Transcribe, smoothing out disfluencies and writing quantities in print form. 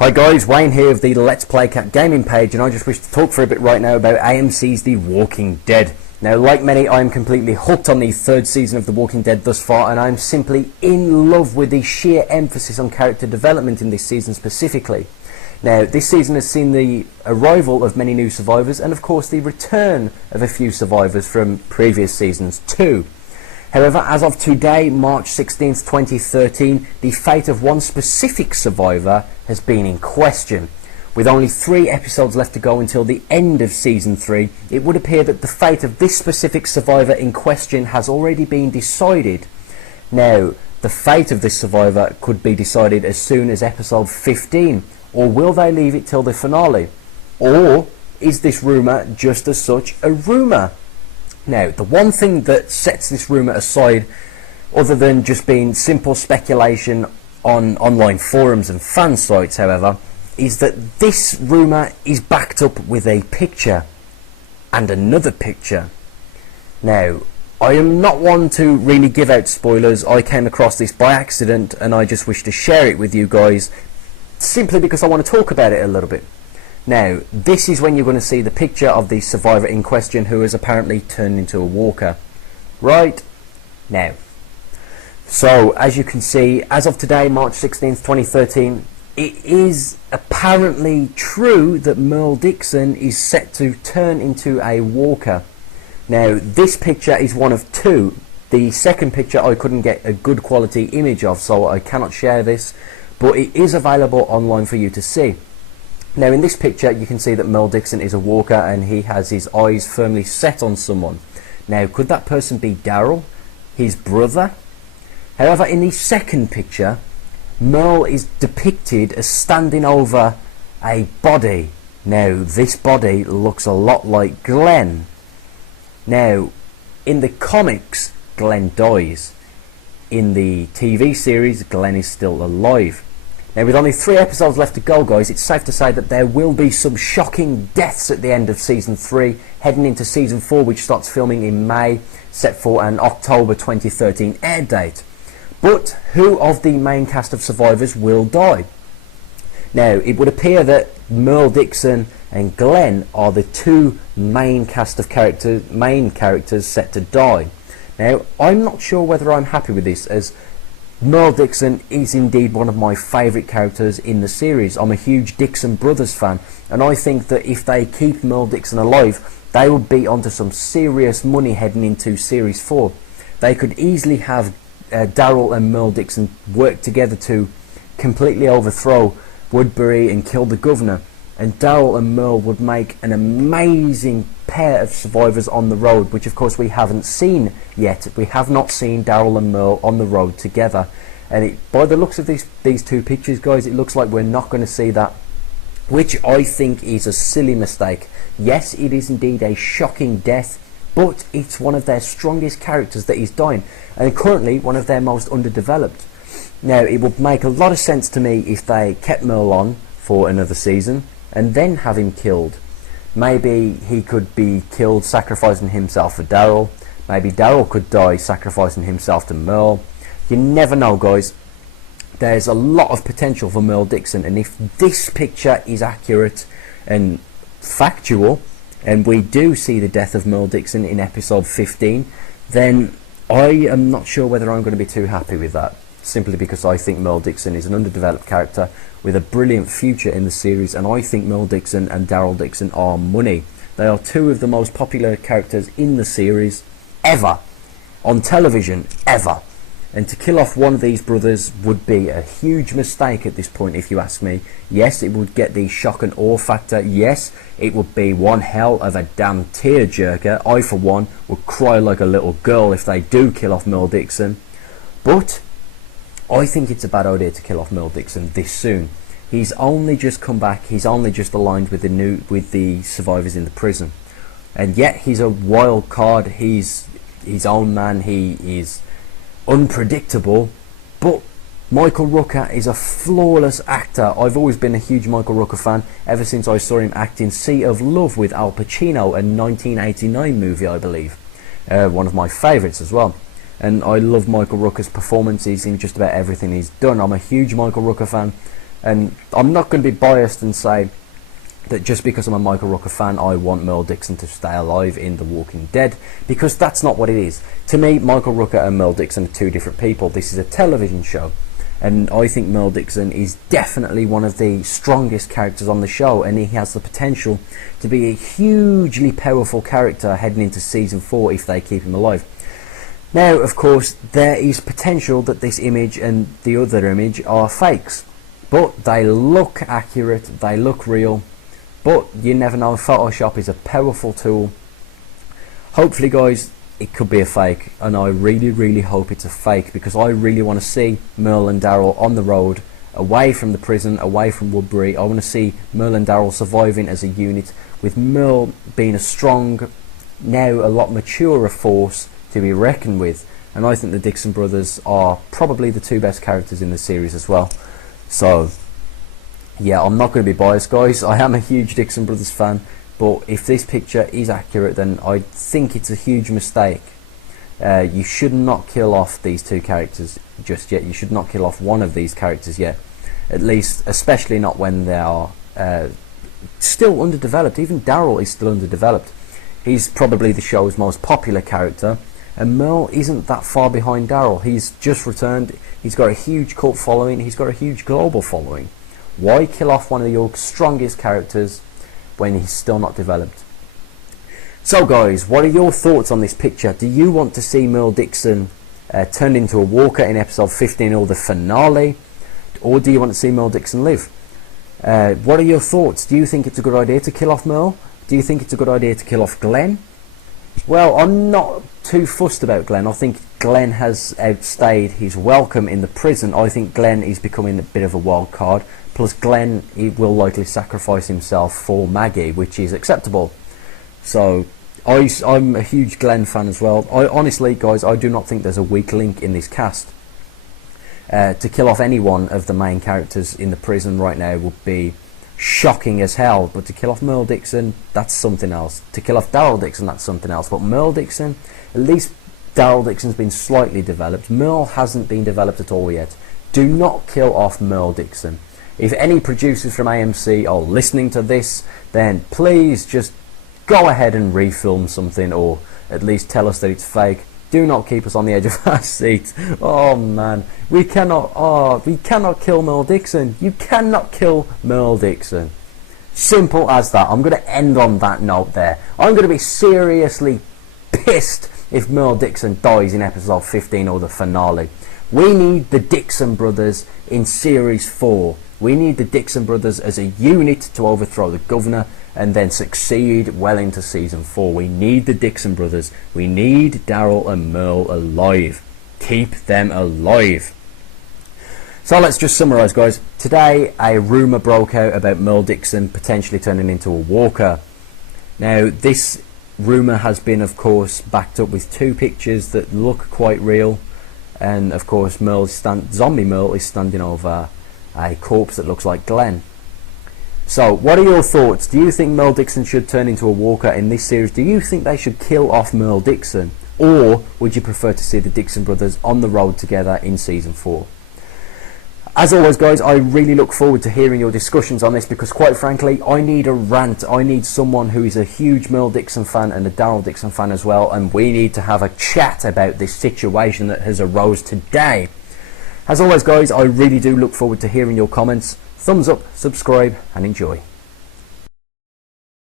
Hi guys, Wayne here of the Let's Play Cat gaming page, and I just wish to talk for a bit right now about AMC's The Walking Dead. Now, like many, I am completely hooked on the third season of The Walking Dead thus far, and I'm simply in love with the sheer emphasis on character development in this season specifically. Now, this season has seen the arrival of many new survivors, and of course the return of a few survivors from previous seasons too. However, as of today, March 16th, 2013, the fate of one specific survivor has been in question. With only 3 episodes left to go until the end of Season 3, it would appear that the fate of this specific survivor in question has already been decided. Now, the fate of this survivor could be decided as soon as episode 15, or will they leave it till the finale? Or is this rumour just as such a rumour? Now, the one thing that sets this rumour aside, other than just being simple speculation on online forums and fan sites, however, is that this rumour is backed up with a picture and another picture. Now, I am not one to really give out spoilers. I came across this by accident and I just wish to share it with you guys simply because I want to talk about it a little bit. Now, this is when you're going to see the picture of the survivor in question who has apparently turned into a walker. Right now. So, as you can see, as of today, March 16th, 2013, it is apparently true that Merle Dixon is set to turn into a walker. Now, this picture is one of 2. The second picture I couldn't get a good quality image of, so I cannot share this, but it is available online for you to see. Now, in this picture you can see that Merle Dixon is a walker and he has his eyes firmly set on someone. Now, could that person be Daryl, his brother? However, in the second picture, Merle is depicted as standing over a body. Now, this body looks a lot like Glenn. Now, in the comics, Glenn dies. In the TV series, Glenn is still alive. Now, with only 3 episodes left to go, guys, it's safe to say that there will be some shocking deaths at the end of Season 3, heading into Season 4, which starts filming in May, set for an October 2013 air date. But who of the main cast of survivors will die? Now, it would appear that Merle Dixon and Glenn are the 2 main characters set to die. Now, I'm not sure whether I'm happy with this, as Merle Dixon is indeed one of my favourite characters in the series. I'm a huge Dixon Brothers fan, and I think that if they keep Merle Dixon alive, they will be onto some serious money heading into Series 4. They could easily have Daryl and Merle Dixon work together to completely overthrow Woodbury and kill the governor, and Daryl and Merle would make an amazing pair of survivors on the road, which of course we haven't seen yet. We have not seen Daryl and Merle on the road together, and by the looks of these 2 pictures, guys, it looks like we're not going to see that, which I think is a silly mistake. Yes, it is indeed a shocking death, but it's one of their strongest characters that is dying, and currently one of their most underdeveloped. Now, it would make a lot of sense to me if they kept Merle on for another season and then have him killed. Maybe he could be killed sacrificing himself for Daryl. Maybe Daryl could die sacrificing himself to Merle. You never know, guys. There's a lot of potential for Merle Dixon, and if this picture is accurate and factual, and we do see the death of Merle Dixon in episode 15, then I am not sure whether I'm going to be too happy with that, simply because I think Merle Dixon is an underdeveloped character with a brilliant future in the series, and I think Merle Dixon and Daryl Dixon are money. They are 2 of the most popular characters in the series ever, on television ever, and to kill off one of these brothers would be a huge mistake at this point, if you ask me. Yes, it would get the shock and awe factor. Yes, it would be one hell of a damn tearjerker. I, for one, would cry like a little girl if they do kill off Merle Dixon. But I think it's a bad idea to kill off Merle Dixon this soon. He's only just come back. He's only just aligned with the survivors in the prison, and yet he's a wild card. He's his own man. He is unpredictable. But Michael Rooker is a flawless actor. I've always been a huge Michael Rooker fan ever since I saw him act in Sea of Love with Al Pacino, a 1989 movie, I believe. One of my favourites as well. and I love Michael Rooker's performances in just about everything he's done. I'm a huge Michael Rooker fan, And I'm not going to be biased and say that just because I'm a Michael Rooker fan, I want Merle Dixon to stay alive in The Walking Dead, because that's not what it is. To me, Michael Rooker and Merle Dixon are two different people. This is a television show, and I think Merle Dixon is definitely one of the strongest characters on the show, and he has the potential to be a hugely powerful character heading into season 4 if they keep him alive. Now, of course, there is potential that this image and the other image are fakes, but they look accurate, they look real. But you never know, Photoshop is a powerful tool. Hopefully, guys, it could be a fake, and I really hope it's a fake, because I really want to see Merle and Daryl on the road, away from the prison, away from Woodbury. I want to see Merle and Daryl surviving as a unit, with Merle being a strong, now a lot maturer force to be reckoned with. And I think the Dixon brothers are probably the two best characters in the series as well. So yeah, I'm not going to be biased, guys. I am a huge Dixon Brothers fan, but if this picture is accurate, then I think it's a huge mistake. You should not kill off these two characters just yet. You should not kill off one of these characters yet. At least, especially not when they are still underdeveloped. Even Daryl is still underdeveloped. He's probably the show's most popular character, and Merle isn't that far behind Daryl. He's just returned. He's got a huge cult following. He's got a huge global following. Why kill off one of your strongest characters when he's still not developed? So guys, what are your thoughts on this picture? Do you want to see Merle Dixon turned into a walker in episode 15 or the finale? Or do you want to see Merle Dixon live? What are your thoughts? Do you think it's a good idea to kill off Merle? Do you think it's a good idea to kill off Glenn? Well, I'm not too fussed about Glenn. I think Glenn has outstayed his welcome in the prison. I think Glenn is becoming a bit of a wild card. Plus, Glenn, he will likely sacrifice himself for Maggie, which is acceptable. So, I'm a huge Glenn fan as well. Honestly, guys, I do not think there's a weak link in this cast. To kill off any one of the main characters in the prison right now would be shocking as hell. But to kill off Merle Dixon, that's something else. To kill off Daryl Dixon, that's something else. But Merle Dixon, at least Daryl Dixon's been slightly developed. Merle hasn't been developed at all yet. Do not kill off Merle Dixon. If any producers from AMC are listening to this, then please just go ahead and refilm something, or at least tell us that it's fake. Do not keep us on the edge of our seats. Oh man, we cannot kill Merle Dixon. You cannot kill Merle Dixon. Simple as that. I'm going to end on that note there. I'm going to be seriously pissed if Merle Dixon dies in episode 15 or the finale. We need the Dixon brothers in series 4. We need the Dixon brothers as a unit to overthrow the governor and then succeed well into season 4. We need the Dixon brothers. We need Daryl and Merle alive. Keep them alive. So let's just summarise, guys. Today, a rumour broke out about Merle Dixon potentially turning into a walker. Now, this rumour has been, of course, backed up with 2 pictures that look quite real. And, of course, Zombie Merle is standing over a corpse that looks like Glenn. So, what are your thoughts? Do you think Merle Dixon should turn into a walker in this series? Do you think they should kill off Merle Dixon? Or would you prefer to see the Dixon brothers on the road together in season 4? As always, guys, I really look forward to hearing your discussions on this, because quite frankly, I need a rant. I need someone who is a huge Merle Dixon fan and a Daryl Dixon fan as well, and we need to have a chat about this situation that has arose today. As always, guys, I really do look forward to hearing your comments. Thumbs up, subscribe, and enjoy.